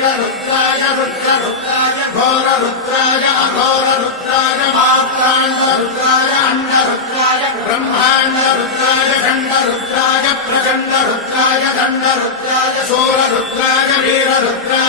वीररुद्राय रुद्ररुद्राय घोररुद्राय अघोररुद्राय मात्राण्डरुद्राय अण्डरुद्राय ब्रह्माण्डरुद्राय खण्डरुद्राय प्रचण्डरुद्राय दण्डरुद्राय शूररुद्राय वीररुद्राय